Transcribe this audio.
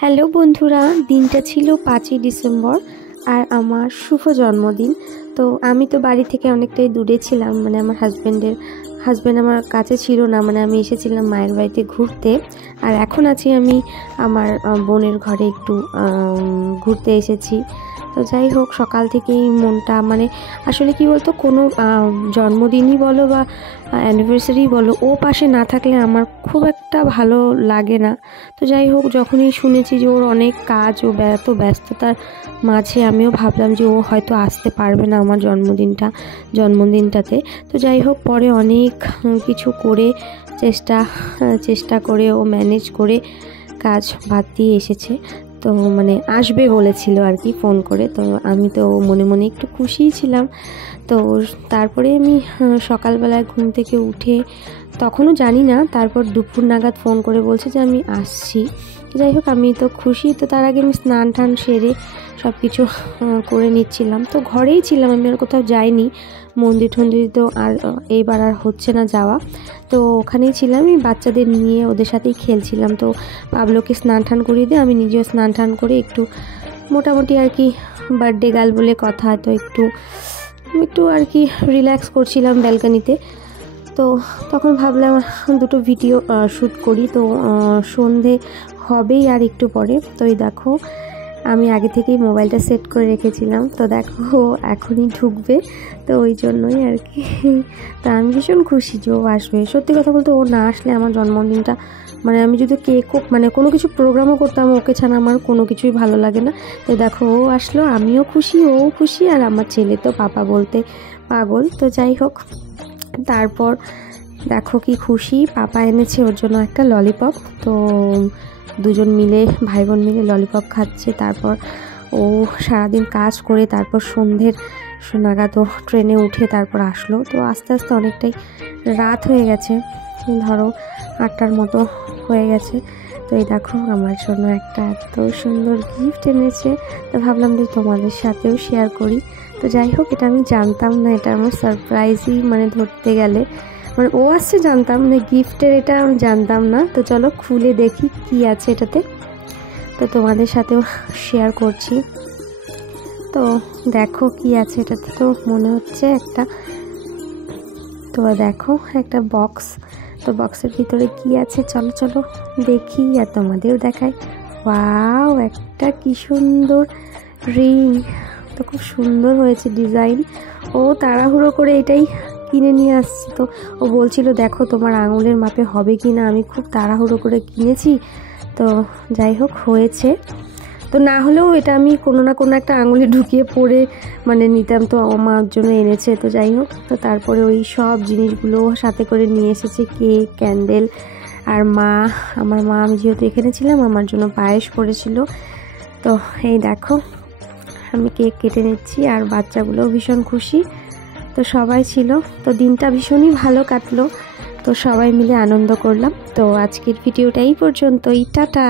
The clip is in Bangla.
হ্যালো বন্ধুরা, দিনটা ছিল 5ই ডিসেম্বর আর আমার শুভ জন্মদিন। তো আমি তো বাড়ি থেকে অনেকটাই দূরে ছিলাম, মানে আমার হাজব্যান্ড আমার কাছে ছিল না, মানে আমি এসেছিলাম মায়ের বাড়িতে ঘুরতে। আর এখন আছি আমি আমার বোনের ঘরে একটু ঘুরতে এসেছি। তো যাই হোক, সকাল থেকেই মনটা মানে আসলে কি বলতো, কোনো জন্মদিনই বলো বা অ্যানিভার্সারি বলো, ও পাশে না থাকলে আমার খুব একটা ভালো লাগে না। তো যাই হোক, যখনই শুনেছি যে ওর অনেক কাজ, ও এত ব্যস্ততার মাঝে আমিও ভাবলাম যে ও হয়তো আসতে পারবে না আমার জন্মদিনটাতে। তো যাই হোক, পরে অনেক কিছু করে চেষ্টা করে ও ম্যানেজ করে কাজ বাদ দিয়ে এসেছে। তো মানে আসবে বলেছিল আর কি ফোন করে। তো আমি তো মনে মনে একটু খুশিই ছিলাম। তো তারপরে আমি সকালবেলায় ঘুম থেকে উঠে তখনও জানি না, তারপর দুপুর নাগাদ ফোন করে বলছে যে আমি আসছি। যাই হোক, আমি তো খুশি। তো তার আগে আমি স্নান টান সেরে সব কিছু করে নিচ্ছিলাম। তো ঘরেই ছিলাম, আমি আর কোথাও যাইনি। মন্দির টন্দির তো আর এইবার আর হচ্ছে না যাওয়া। তো ওখানেই ছিলাম, আমি বাচ্চাদের নিয়ে ওদের সাথেই খেলছিলাম। তো পাবলোকে স্নান টান করিয়ে দিয়ে আমি নিজেও স্নান টান করে একটু মোটামুটি আর কি বার্থডে গার্ল বলে কথা, তো একটু আর কি রিল্যাক্স করছিলাম ব্যালকানিতে। তো তখন ভাবলাম দুটো ভিডিও শ্যুট করি। তো সন্ধে হবেই আর একটু পরে। তো এই দেখো, আমি আগে থেকেই মোবাইলটা সেট করে রেখেছিলাম। তো দেখো এখনই ঢুকবে, তো ওই জন্যই আর কি। তা আমি ভীষণ খুশি যে ও আসবে। সত্যি কথা বলতে, ও না আসলে আমার জন্মদিনটা, মানে আমি যদি কেকও মানে কোনো কিছু প্রোগ্রামও করতাম, ওকে ছাড়া আমার কোনো কিছুই ভালো লাগে না। তো দেখো, ও আসলো, আমিও খুশি, ওও খুশি, আর আমার ছেলে তো পাপা বলতে পাগল। তো যাই হোক, তারপর দেখো কি খুশি, পাপা এনেছে ওর জন্য একটা ললিপপ। তো দুজন মিলে, ভাই বোন মিলে ললিপপ খাচ্ছে। তারপর ও সারাদিন কাজ করে তারপর সন্ধ্যের নাগাদ ও ট্রেনে উঠে তারপর আসলো। তো আস্তে আস্তে অনেকটাই রাত হয়ে গেছে, ধরো 8টার মতো হয়ে গেছে। তো এই দেখো, আমার জন্য একটা এত সুন্দর গিফট এনেছে। তো ভাবলাম যে তোমাদের সাথেও শেয়ার করি। তো যাই হোক, এটা আমি জানতাম না, এটা আমার সারপ্রাইজই মানে ধরতে গেলে। মানে ও আসছে জানতাম, মানে গিফটের এটা আমি জানতাম না। তো চলো খুলে দেখি কি আছে এটাতে। তো তোমাদের সাথেও শেয়ার করছি। তো দেখো কি আছে এটাতে। তো মনে হচ্ছে একটা, তো দেখো একটা বক্স। তো বক্সের ভিতরে কি আছে চলো দেখি আর তোমাদেরও দেখাই। ওয়াও, একটা কি সুন্দর রিং। তো খুব সুন্দর হয়েছে ডিজাইন। ও তাড়াহুড়ো করে এটাই কিনে নিয়ে আসছে। তো ও বলছিল দেখো তোমার আঙুলের মাপে হবে কি না। আমি খুব তাড়াহুড়ো করে কিনেছি। তো যাই হোক, হয়েছে। তো না হলেও এটা আমি কোনো না কোনো একটা আঙুলে ঢুকিয়ে পরে মানে নিতাম। তো আমার জন্য এনেছে। তো যাই হোক, তো তারপরে ওই সব জিনিসগুলো সাথে করে নিয়ে এসেছে, কেক, ক্যান্ডেল। আর আমার মা, আমি যেহেতু এখানে ছিলাম, আমার জন্য পায়েস করেছিল। তো এই দেখো, আমি কেক কেটে নিচ্ছি আর বাচ্চাগুলোও ভীষণ খুশি। তো সবাই ছিল। তো দিনটা ভীষণই ভালো কাটলো। তো সবাই মিলে আনন্দ করলাম। তো আজকের ভিডিওটা এই পর্যন্তই, টাটা।